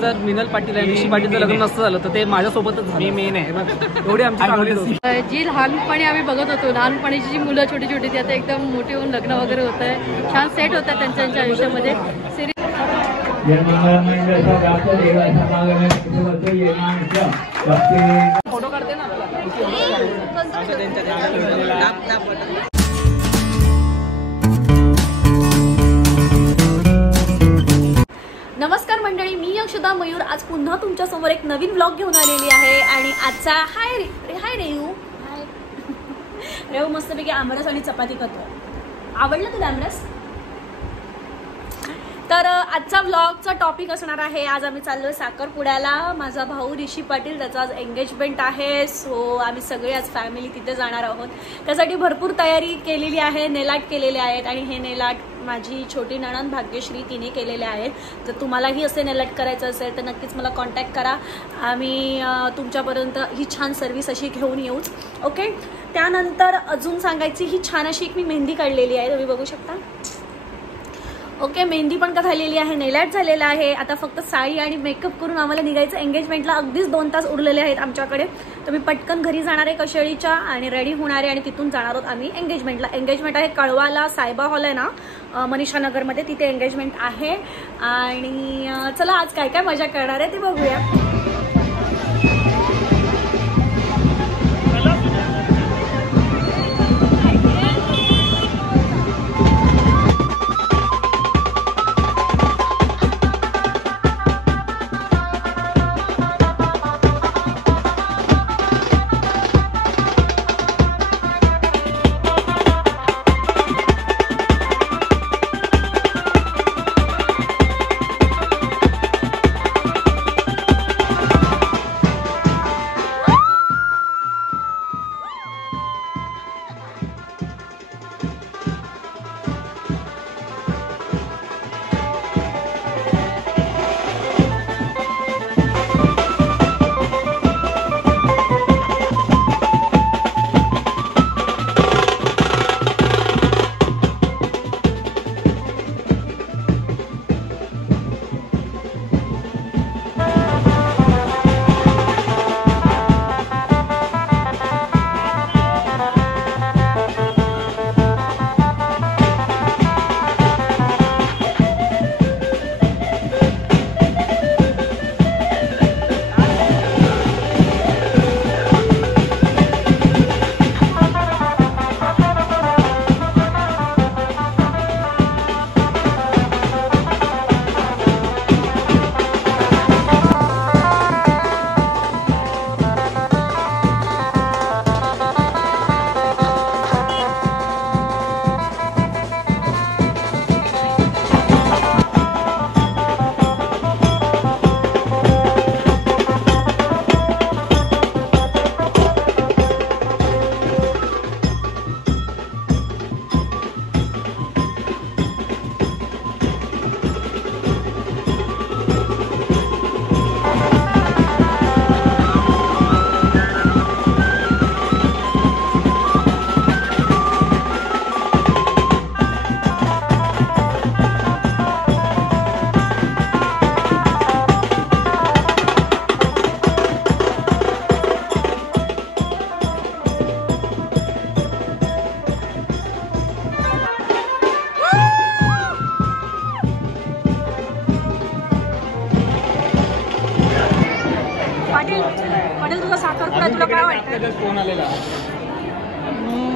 जर मिनल पाटील आणि ऋषी पाटीलचं लग्न नसतं झालं तर ते माझ्यासोबतच झालं. मी मेन आहे बघ, एवढी आमची चांगली दोस्ती. जी लहानपणी आम्ही बघत होतो, लहानपणीची जी मुलं छोटी छोटी ती आता एकदम मोठी होऊन लग्न वगैरे होत आहे, छान सेट होत आहे त्यांच्या आयुष्यामध्ये. फोटो काढते ना. नमस्कार मंडळी, मी अक्षदा मयूर आज पुन्हा तुमच्या समोर एक नवीन ब्लॉग घेऊन आलेली आहे. आणि आजचा हाय रेऊ. हाय रेऊ मस्तपैकी आमरस आणि चपाती करतो. आवडलं तुला आमरस? तर आजचा ब्लॉगचा टॉपिक असणार आहे, आज आम्ही चाललोय साखरपुड्याला. माझा भाऊ ऋषी पाटील, त्याचा आज एंगेजमेंट आहे. सो आम्ही सगळे आज फॅमिली तिथे जाणार आहोत. त्यासाठी भरपूर तयारी केलेली आहे, नेलाट केलेले आहेत. आणि हे नेलाट माझी छोटी नणंद भाग्यश्री तिने केलेले आहेत. जर तुम्हालाही असे नेलाट करायचं असेल तर नक्कीच मला कॉन्टॅक्ट करा. आम्ही तुमच्यापर्यंत ही छान सर्व्हिस अशी घेऊन येऊच. ओके, त्यानंतर अजून सांगायची, ही छान अशी एक मी मेहंदी काढलेली आहे, तुम्ही बघू शकता. ओके, मेहंदी पण का झालेली आहे, नेलाट झालेला आहे. आता फक्त साडी आणि मेकअप करून आम्हाला निघायचं एंगेजमेंटला. अगदीच 2 तास उरलेले आहेत आमच्याकडे. तर मी पटकन घरी जाणार आहे कशेळीच्या आणि रेडी होणार आहे आणि तिथून जाणार आहोत आम्ही एंगेजमेंटला. एंगेजमेंट आहे कळवाला, सायबा हॉल आहे ना मनीषा नगरमध्ये, तिथे एंगेजमेंट आहे. आणि चला आज काय काय मजा करणार आहे ते बघूया.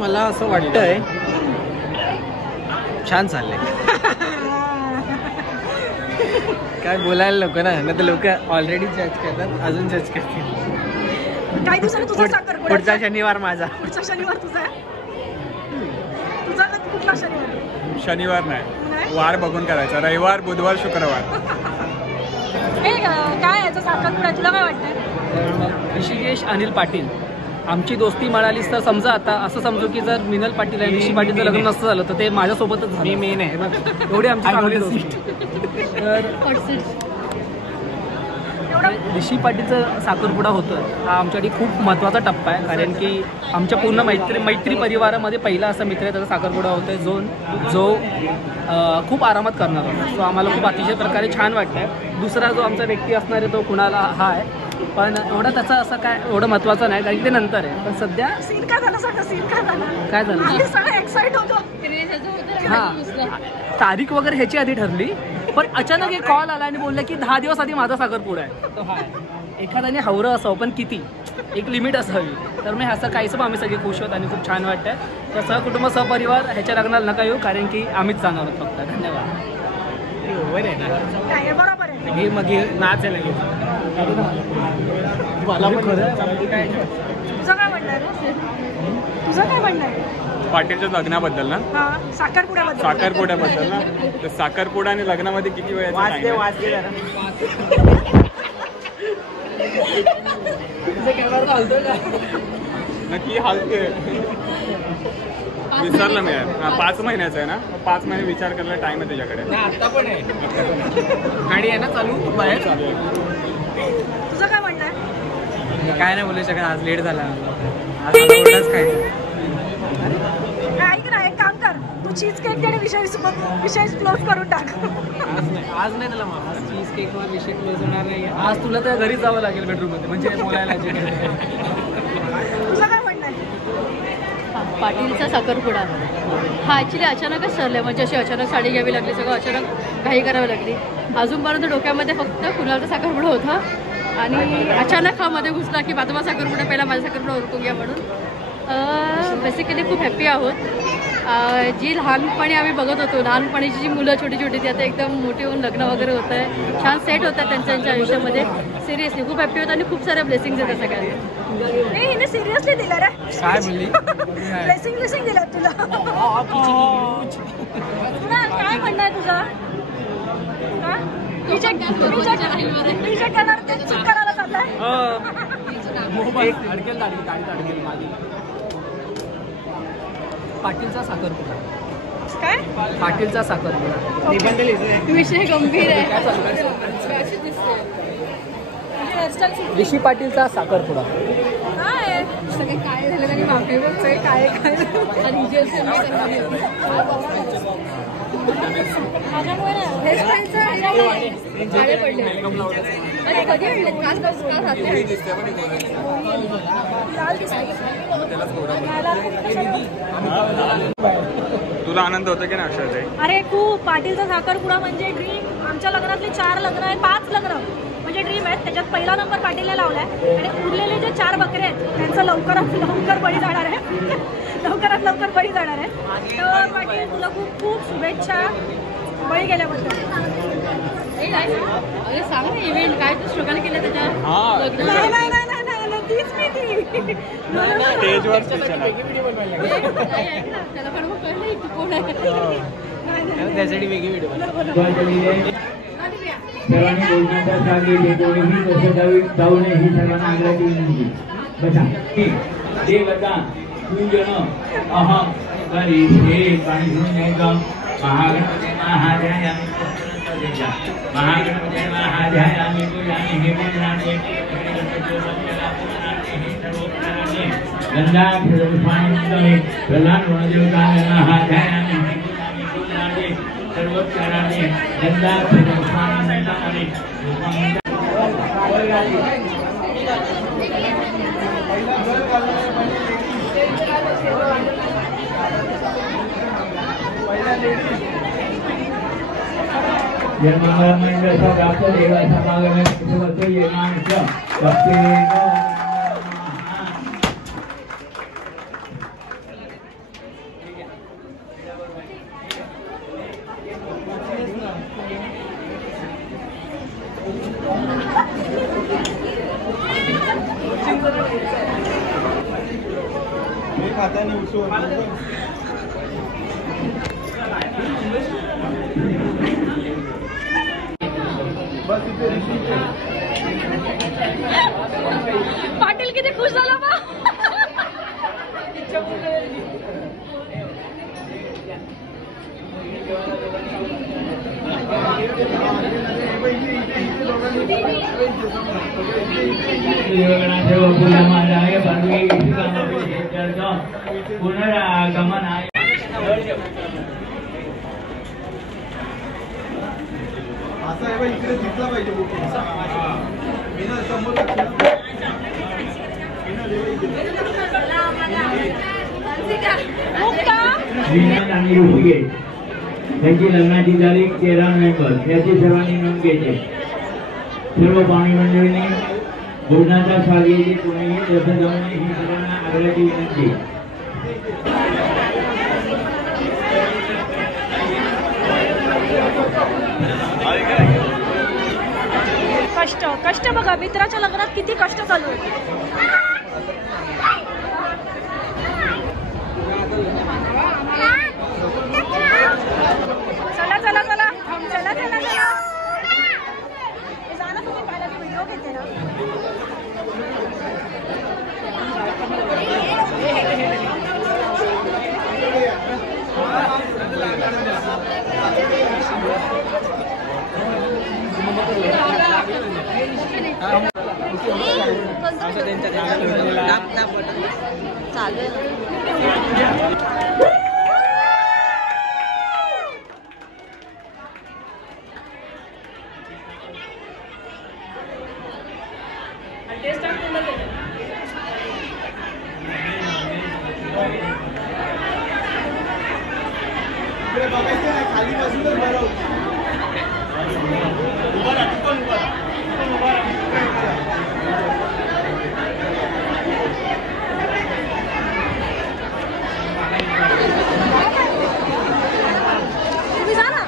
मला असं वाटतंय छान चाललंय. काय बोलायला नको ना, नाही तर लोक ऑलरेडी जज करतात, अजून जज करतील. काही दिवसांनी तुझा साखरपुडा, पुढचा शनिवार माझा. पुढचा शनिवार तुझा कुठला शनिवार? शनिवार नाही, वार बघून करायचा. रविवार, बुधवार, शुक्रवार. काय याचा साखरपुडा तुला काय वाटतंय? ऋषिकेश अनिल पाटील, आमची दोस्ती म्हणालीस तर समजा आता असं समजू की जर मिनल पाटील आणि ऋषी पाटीलचं लग्न नसतं झालं तर ते माझ्यासोबतच झालं. मी मेन आहे बघ, एवढी आमची चांगली दोस्ती. तर ऋषी पाटीलचा साखरपुडा होतोय हा आमच्यासाठी खूप महत्त्वाचा टप्पा आहे, कारण की आमच्या पूर्ण मैत्री परिवारामध्ये पहिला असा मित्र आहे त्याचा साखरपुडा होतोय जो खूप आरामात करणार होता. सो आम्हाला खूप अतिशय प्रकारे छान वाटतंय. दुसरा जो आमचा व्यक्ती असणार आहे तो कुणाला हा आहे, पण एवढं त्याचं असं काय एवढं महत्त्वाचं नाही, कारण की ते नंतर आहे. पण सध्या सीन काय झालं सगळं, सीन काय झालं, काय झालं आम्ही सगळे एक्साइट होतो. हां, तारीख वगैरे ह्याची आधी ठरली, पण अचानक एक कॉल आला आणि बोलला की 10 दिवस आधी माझा साखरपुडा आहे. तो हा एखाद्याने हवरं असावं, पण किती, एक लिमिट असावी. तर मी असं काहीच आम्ही सगळे खुश आहोत आणि खूप छान वाटतंय. तर सहकुटुंब सहपरिवार ह्याच्या लग्नाला नका येऊ, कारण की आम्हीच जाणार आहोत फक्त. धन्यवाद. काय बरोबर आहे. हे मग नाच आहे मला पण तुझं काय म्हणणं आहे? तुझं काय म्हणणं आहे? पाटीलच्या लग्नाबद्दल ना, हां, साखरपुड्याबद्दल. साखरपुड्याबद्दल ना, तर साखरपुडा आणि लग्नामध्ये किती वेळ नक्की हालते विसरलं मी. 5 महिन्याचं आहे ना, 5 महिने विचार करायला टाइम आहे त्याच्याकडे. आता पण आहे गाडी आहे ना चालू, बाहेर चालू आहे. तुझं काय म्हणणं आहे? काय नाही बोलू शकत, आज लेट झाला. आज एवढंच काय. ऐक ना, एक काम कर, तू चीज केक आणि विषय क्लोज करून टाक. आज नाही त्याला मग चीज केकवर विषय क्लोज होणार नाही. आज तुला त्या घरीच जावं लागेल बेडरूममध्ये, म्हणजे बोलायला. तुझं काय म्हणणं आहे? पाटीलचा साखरपुडा हा ॲक्च्युली अचानकच ठरलं, म्हणजे अशी अचानक साडी घ्यावी लागली, सगळं अचानक घाई करावी लागली. अजूनपर्यंत डोक्यामध्ये फक्त कुणालचा साखरपुडा होता आणि अचानक हा मध्ये घुसला की माझा साखरपुडा पहिला माझा साखरपुडा उरकून घ्या म्हणून. बेसिकली खूप हॅप्पी आहोत. जी लहानपणी आम्ही बघत होतो, लहानपणीची जी मुलं छोटी छोटी ती आता एकदम मोठी होऊन लग्न वगैरे होत आहे, छान सेट होत आहे त्यांच्या आयुष्यामध्ये. सिरियसली खूप हॅप्पी होत आणि खूप साऱ्या ब्लेसिंग्स आहेत सगळ्यांना. नाही, हिने सिरियसली दिलं रे. काय बोलली? ब्लेसिंग दिलं तुला. काय म्हणणं आहे तुझं? रिजेक्ट करणार ते चूक करायला चाललंय. अडकेल गाडी माझी. पाटीलचा साखरपुडा. काय? पाटीलचा साखरपुडा. विषय गंभीर आहे. ऋषी पाटीलचा साखरपुडा. काय सगळे काय झालं आणि मागे बघतोय काय कधी तुला आनंद होतो की नाही अक्षरशः? अरे खूप. पाटीलचा साखरपुडा म्हणजे ड्रीम. आमच्या लग्नातले 4 लग्न आहेत, 5 लग्न म्हणजे ड्रीम आहेत. त्याच्यात पहिला नंबर पाटीलने लावलाय आणि उरलेले जे 4 बकरे आहेत त्यांचं लवकरात लवकर बळी जाणार आहे. लवकरात लवकर बळी जाणार आहे. तर पाटील तुला खूप खूप शुभेच्छा बळी गेल्याबद्दल. अरे सांग ना इव्हेंट काय तू स्ट्रगल केलं त्याच्यात? नाही, तीच मी ती. स्टेजवर त्याला पण मग कळलं की कोण आहे. त्यासाठी वेगळी व्हिडिओ. सर्वांनी बोलण्याचा सांगितले, कोणीही कसं जाऊ नये ही सर्वांना आग्रहाची विनंती. बसा. देवता पूजन अहम करिष्ये. पाणी घेऊन द्यायचं. महागणपती महाध्यायामी महागणपती महाध्यायामी पूजाने हे पूजनाने गंधाक्षरपुष्पाणि प्रधान गुणदेवताय महाध्यायामी हे पूजनाने सर्वोच्चाराने गंधाक्षरपुष्पाणि जन्ममरणस्य प्राप्त देवाचा मागणे सुवते येनांच भक्तेन पाटील किती खुश झाला बा. देवगणादेव फुलमालाय भावे कामविशेषार्थ पुनरागमनाय असं आहे बा, इकडे दिसला पाहिजे श्रीनाथ आणि रुपये त्यांची लग्नाची तारीख 13 नोव्हेंबर याची सर्वांनी नोंद घ्यायची. सर्व पाणी मंडळींनी भोजनाचा स्वाद घ्यायची. कोणीही तसं जाऊ नये ही सर्वांना आग्रहाची विनंती. कष्ट कष्ट बघा, मित्राच्या लग्नात किती कष्ट चालू आहे. चला चला चला चला चला चला, जा ना तुम्ही, पहिला व्हिडिओ घेते ना. इकडे बघायचं नाही, खाली बसूनच बरं होतं. तुम्ही जा ना.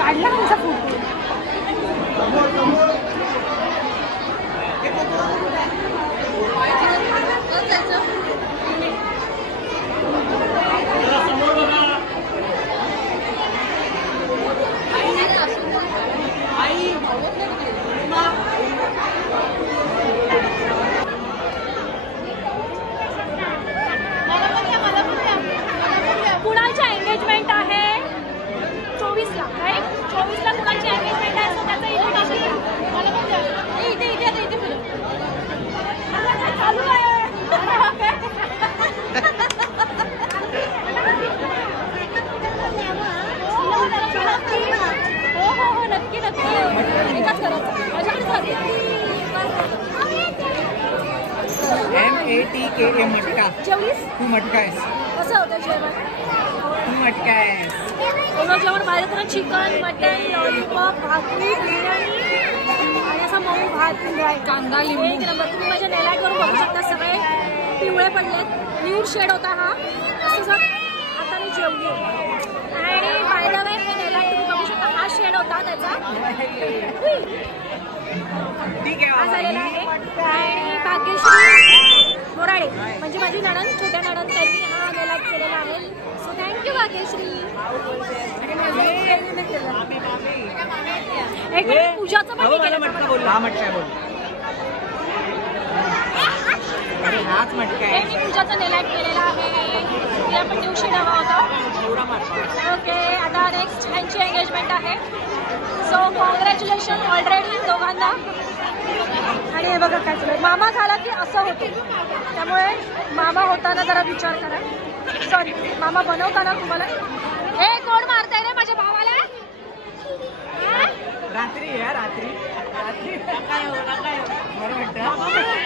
काढला तुमचा फोटो. कुणालची एंगेजमेंट आहे 24ला, राईट? 24ला कुणालची एंगेजमेंट आहे, सो त्याचं इन्व्हिटेशन इथे इथे आता इथे फिरव. चालू आहे. हो हो हो, नक्की नक्की एकाच करायचं. माझ्याकडे चालू MATKA मटका. जेवलीस? तू मटका आहेस. कसं होतं जेवण? तू मटका आहेस. एवढं जेवण बाहेर तर चिकन, मटन, लॉलीपॉप, भाकरी, बिर्याणी आणि असा मऊ भात, कांदा, लिंबू. एक नंबर. तुम्ही माझ्या नेलाईटवर बघू शकता, सगळे पिवळे पडलेत. न्यूड शेड होता हा. असं जर आता मी जेवली आणि बाय द वे हे नेलाईट तुम्ही बघू शकता, हा शेड होता त्याचा. हा झालेला आहे. आणि भाग्यश्री मोराडे म्हणजे माझी नणंद, छोट्या नणंद, त्यांनी हा नेलाईट केलेला आहे. So thank you Bhagyashree. एक मिनिट, पूजाचं पण मी केलं. हा मटका बोल. हाच मटका आहे. मी पूजाचं नेलाईट केलेला आहे. तिला पण दिवशी हवा होता. ओके, आता नेक्स्ट ह्यांची एंगेजमेंट आहे. सो कॉंग्रॅच्युलेशन ऑलरेडी दोघांना. आणि हे बघा काय चालू, मामा झाला की असं होतं. त्यामुळे मामा होताना जरा विचार करा. सॉरी, मामा बनवताना तुम्हाला. हे कोण मारताय रे माझ्या भावाला? रात्री रात्री रात्री काय बरं वाटतं.